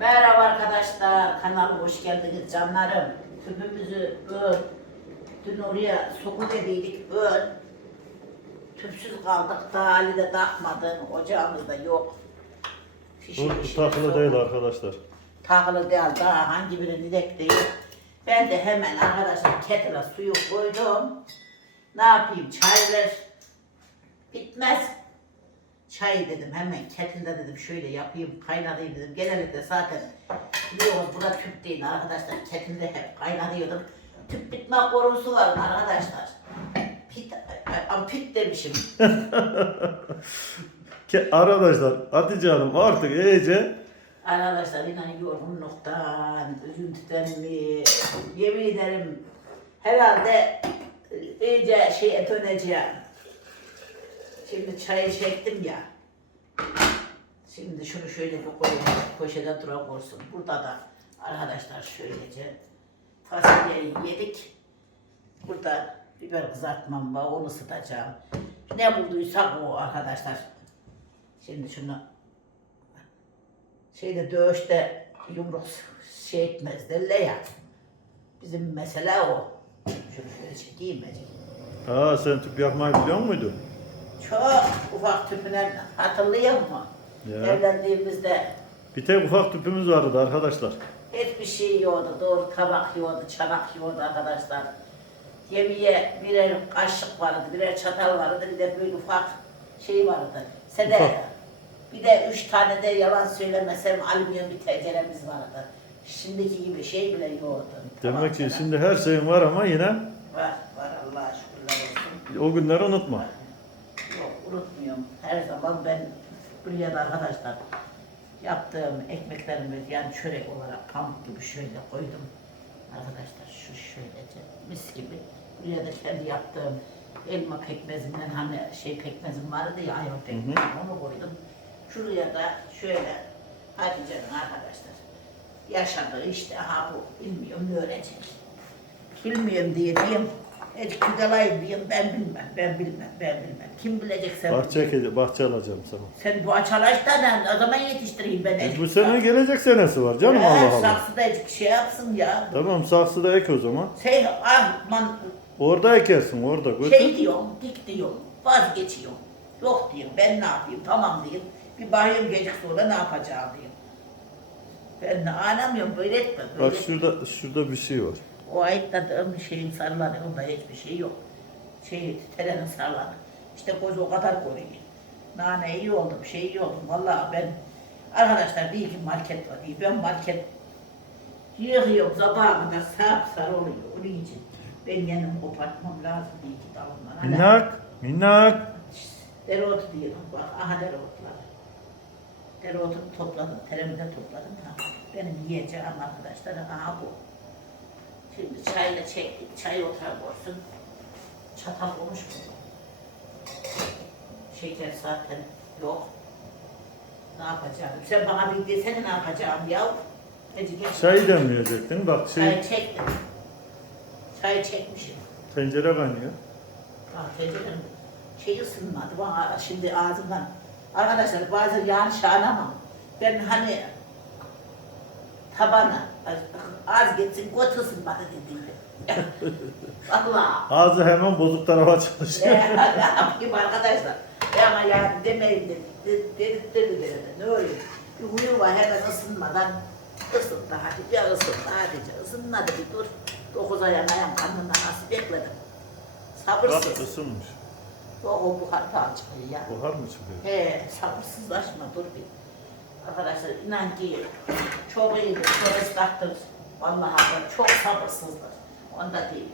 Merhaba arkadaşlar, kanalıma hoş geldiniz canlarım. Tüpümüzü böl. Dün oraya soku dediydik, böl. Tüpsüz kaldık, daha Ali de takmadı, ocağımız da yok. Bu, Fişi bu fişi takılı soku. değil arkadaşlar. Takılı değil, daha hangi biri didek değil. Ben de hemen arkadaşlar kettle'a suyu koydum. Ne yapayım, çay ver. Bitmez. Çay dedim hemen kettle'da dedim şöyle yapayım kaynatayım dedim. Genellikle zaten biliyorsunuz burada tüp değil arkadaşlar. Kettle'de hep kaynatıyordum. Tüp bitme korusu var arkadaşlar. Pit, pit demişim. Arkadaşlar Hatice Hanım artık iyice Arkadaşlar inan yorgunluktan, üzüntüden mi, yemin ederim herhalde iyice şeye döneceğim. Şimdi çayı çektim ya. Şimdi şunu şöyle bir koyayım, köşede dura koysun. Burada da arkadaşlar şöylece fasulyeyi yedik. Burada biber kızartmam var, onu ısıtacağım. Ne bulduysak o arkadaşlar. Şimdi şunu şeyde dövüşte yumruk şey etmez derler ya. Bizim mesele o. Şunu şöyle çekeyim? Aa sen tüp yapmayı biliyor muydun? Çok ufak tüpünden hatırlıyor? Ya. Evlendiğimizde Bir tek ufak tüpümüz vardı arkadaşlar. hiçbir şey yoktu. Doğru tabak yoktu, çanak yoktu arkadaşlar. Yemeğe birer kaşık vardı, birer çatal vardı, bir de böyle ufak şey vardı. Sede. Ufak. Bir de üç tane de yalan söylemesem alüminyum bir tenceremiz vardı. Şimdiki gibi şey bile yoktu. Demek ki Tabak, şimdi her şeyin var ama yine Var, var Allah'a şükürler olsun. o günleri unutma. Unutmuyorum. Her zaman ben buraya da arkadaşlar yaptığım ekmeklerimi yani çörek olarak pamuk gibi şöyle koydum. Arkadaşlar şu şöylece mis gibi. Buraya da kendi yaptığım elma pekmezinden hani şey pekmezim vardı ya ayva pekmezi onu koydum. Şuraya da şöyle Hatice'nin arkadaşlar yaşadığı işte aha bu bilmiyorum ne öğrenecek. Bilmiyorum diye diyeyim. Hiç küdalayım diyeyim ben bilmem, ben bilmem, ben bilmem. Kim bilecek sen? Bahçe, ekeceğim, bahçe alacağım sana. Sen bu açalaştan o zaman yetiştireyim ben. E, bu sene gelecek senesi var canım Ee, Allah Allah. Saksıda hiç şey yapsın ya. Tamam saksıda ek o zaman. Şey, ah, man, Orada ekersin orada. Götür. şey diyorum, dik diyorum, vazgeçiyorum. Yok diyeyim, ben ne yapayım, tamam diyeyim. Bir bakayım gecik sonra ne yapacağım diyeyim. Ben de anlamıyorum, böyle etme, böyle Bak şurada şurada bir şey var. O ayıkladığım şeyin sarılanı, onda hiçbir şey yok. Şey, terenin sarılanı. İşte koz o kadar koruyor. Nane iyi oldum, şey iyi oldum. Vallahi ben, arkadaşlar değil ki market var değil. Ben market yığıyorum sabaha kadar sap sarı oluyor. Onun için ben kendim kopartmam lazım değil ki dalımdan. Hala Minnak, minnak. Dereotu diyorum bak, aha dereotlar. Dereotunu topladım, teremi de topladım. Ha, benim yiyeceğim arkadaşlar, aha bu. Şimdi çayla çektik, çay otar olsun. Çatal olmuş mu? Şeker zaten yok. Ne yapacağım? Sen bana bir desene ne yapacağım ya? Hadi gel. Çay demleyecektin. Bak şey Çay çektim. Çay çekmişim. tencere kaynıyor. Ah tencerenin şey ısınmadı bana şimdi ağzımdan. Arkadaşlar bazen yanlış anlamam. Ben hani tabana az geçsin kot ısınmadı dedim. Valla. Ağzı hemen bozuk tarafa çalışıyor. Ne yapayım arkadaşlar? E ama yani demeyin dedi. Dedi dedi dedi. Ne oluyor? Bir huyu var hemen ısınmadan ısındı hadi bir ısındı hadi ısınmadı bir dur. Dokuz ayağın ayağın karnından nasıl bekledim. Sabırsız. ısınmış. O, o buhar da çıkıyor ya. Buhar mı çıkıyor? He, sabırsızlaşma dur bir. Arkadaşlar inan ki çok iyidir, çok ıslaktır. Vallahi ben çok sabırsızdır. Onda değil.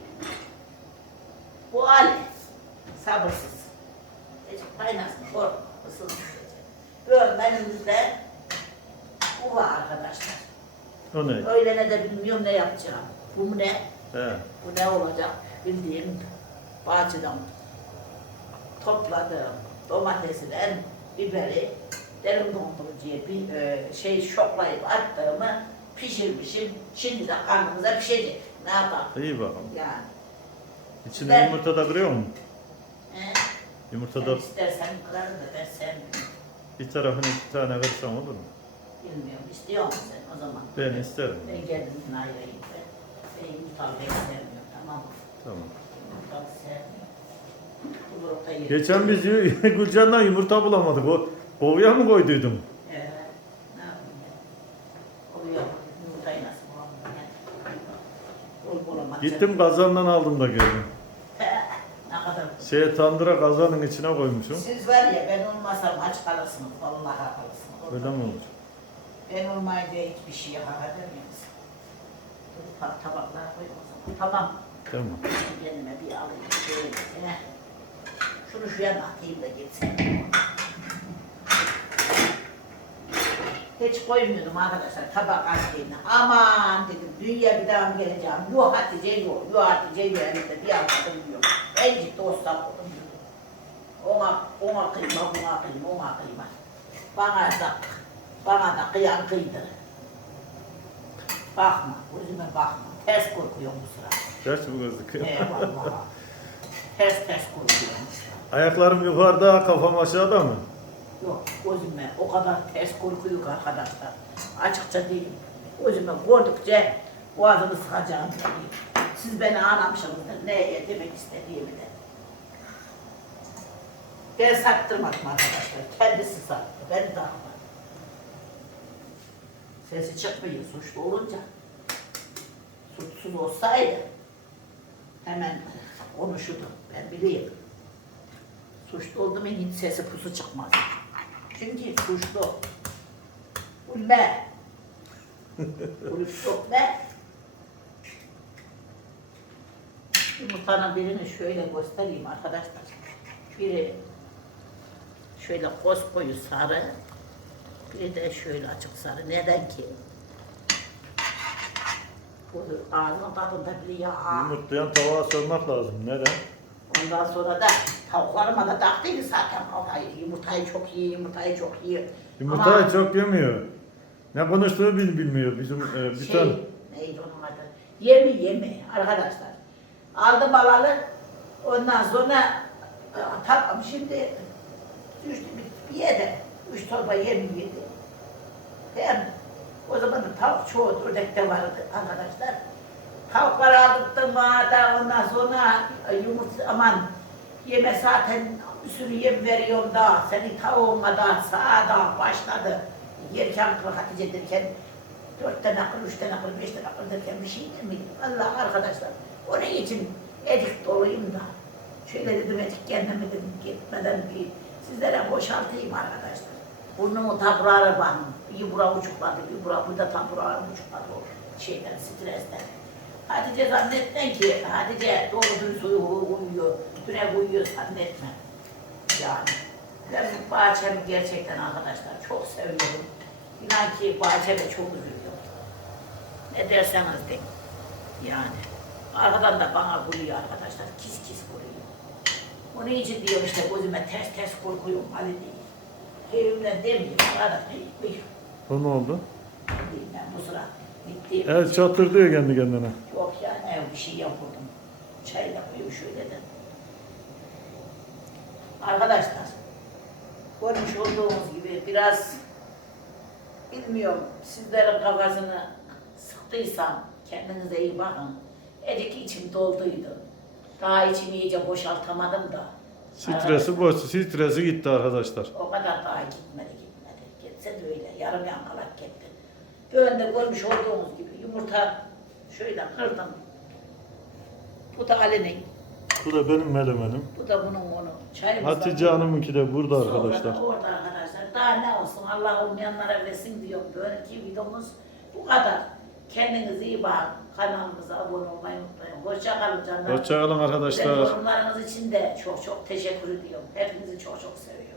Bu Ali sabırsız. Hiç kaynasın, korkma, ısınsın. Böyle elimizde bu var arkadaşlar. O ne? Öğlene de bilmiyorum ne yapacağım. Bu ne? He. Bu ne olacak bildiğin bahçeden topladığım domatesinden biberi derin dondurucuya bir e, şey şoklayıp attığımı pişirmişim. Şimdi de karnımıza pişecek. Ne yapalım İyi bakalım. yani. İçine Ben- yumurta da kırıyor mu? He? Yumurta Sen da istersen kırarım da ben sevmiyorum. bir tarafını iki tane versen olur mu? Bilmiyorum İstiyor musun sen o zaman? Ben isterim. Ben kendimden ayırayım ben. Ben yumurtalı sevmiyorum tamam mı? Tamam. Yumurtalı sevmiyorum. Geçen biz Gülcan'dan yumurta bulamadık. O kovaya mı koyduydum? Ee, ne yapayım ben? Oluyor. Yumurtayı nasıl bulamam. Gittim kazandan aldım da geldim. Ne kadar Şeye tandıra kazanın içine koymuşum. Siz var ya ben olmasam aç kalırsınız. Vallahi kalırsınız. Öyle mi olur? Ben olmayınca hiçbir şey hak edemiyoruz. Dur ta- tabaklara koy o zaman. Tamam. Tamam. Kendime bir alayım. Şöyle. Heh. Şunu şu yana atayım da gitsin. Hiç koymuyordum arkadaşlar tabak açtığında. Aman dedim dünya bir daha mı geleceğim? Yok Hatice yok. Yok Hatice yok. Elimde bir haftadır yok. En ciddi dostlar oldum. Ona, ona kıyma, buna kıyma, ona kıyma. Bana da, bana da kıyan kıydır. Bakma, gözüme bakma. Ters korkuyorum bu sıra. Gerçi bu gözlük. Eyvallah. ters ters korkuyorum. Ayaklarım yukarıda, kafam aşağıda mı? Yok, gözüme o kadar ters korkuyor ki arkadaşlar. Açıkça değilim. Gözüme gördükçe boğazımı sıkacağım tabii. Siz beni anlamışsınızdır. Ne demek istediğimi de. Ben sattırmadım arkadaşlar. Kendisi sattı. Ben de almadım. Sesi çıkmıyor suçlu olunca. Suçsuz olsaydı hemen konuşurdum. Ben biliyorum. Suçlu oldu mu hiç sesi pusu çıkmaz. Çünkü suçlu. Ulme. Ulus yok ne? Yumurtanın birini şöyle göstereyim arkadaşlar. Biri şöyle koyu sarı, biri de şöyle açık sarı. Neden ki? Bu ağzının tadında bile yağ. Yumurtlayan tavuğa sormak lazım. Neden? Ondan sonra da tavuklarıma da taktıydı zaten kafayı. Yumurtayı çok iyi, yumurtayı çok iyi. Yumurtayı Ama çok yemiyor. Ne konuştuğunu bil- bilmiyor. Bizim e, bir şey, tane neydi onun adı? Yemi yemi arkadaşlar. Aldım alalı. Ondan sonra e, tamam şimdi düştü bir, bir yere. Üç torba yemi yedi. Ben o zaman da tavuk çoğu ördekte vardı arkadaşlar. Tavukları aldıktım da ondan sonra e, yumurta aman yeme zaten bir sürü yem veriyorum da senin tavuğuna da sağa da başladı. Yerken kıl Hatice derken dört tane akıl, üç tane akıl, beş tane akıl derken bir şey demedim. Allah arkadaşlar onun için edik doluyum da. Şöyle dedim edik kendime dedim gitmeden bir sizlere boşaltayım arkadaşlar. Burnumu taburara bakın. Bir bura uçukladı, bir bura burada taburara uçukladı o şeyden, stresten. Hatice zannetmen ki Hatice doğru dürüst uyu- uyuyor, düne uyuyor zannetme. Yani ben bahçemi gerçekten arkadaşlar çok seviyorum. İnan ki bahçeme çok üzülüyorum. Ne derseniz deyin. Yani arkadan da bana vuruyor arkadaşlar, kis kis vuruyor. Onun için diyor işte gözüme ters ters korkuyorum Ali değil. Evimden demiyorum, arada o ne oldu? ben bu sıra bitti. El çatır diyor kendi kendine. Yok yani ev bir şey yapmadım. Çay da koyuyor şöyle de. Arkadaşlar, görmüş olduğunuz gibi biraz bilmiyorum sizlerin kafasını sıktıysam kendinize iyi bakın. Erik içim dolduydu. Daha içimi iyice boşaltamadım da. Stresi boş, stresi gitti arkadaşlar. O kadar daha gitmedi gitmedi. Gitse de öyle yarım yamalak gitti. Böyle de görmüş olduğunuz gibi yumurta şöyle kırdım. Bu da Ali'nin. Bu da benim melemenim. Bu da bunun onu. Çayımız da Hatice bu. Hanım'ınki de burada Sonra da arkadaşlar. Orada arkadaşlar. Daha ne olsun Allah olmayanlara versin diyorum. Böyleki videomuz bu kadar. Kendinize iyi bakın. Kanalımıza abone olmayı unutmayın. Hoşça kalın canlar. Hoşçakalın Güzel arkadaşlar. Yorumlarınız için de çok çok teşekkür ediyorum. Hepinizi çok çok seviyorum.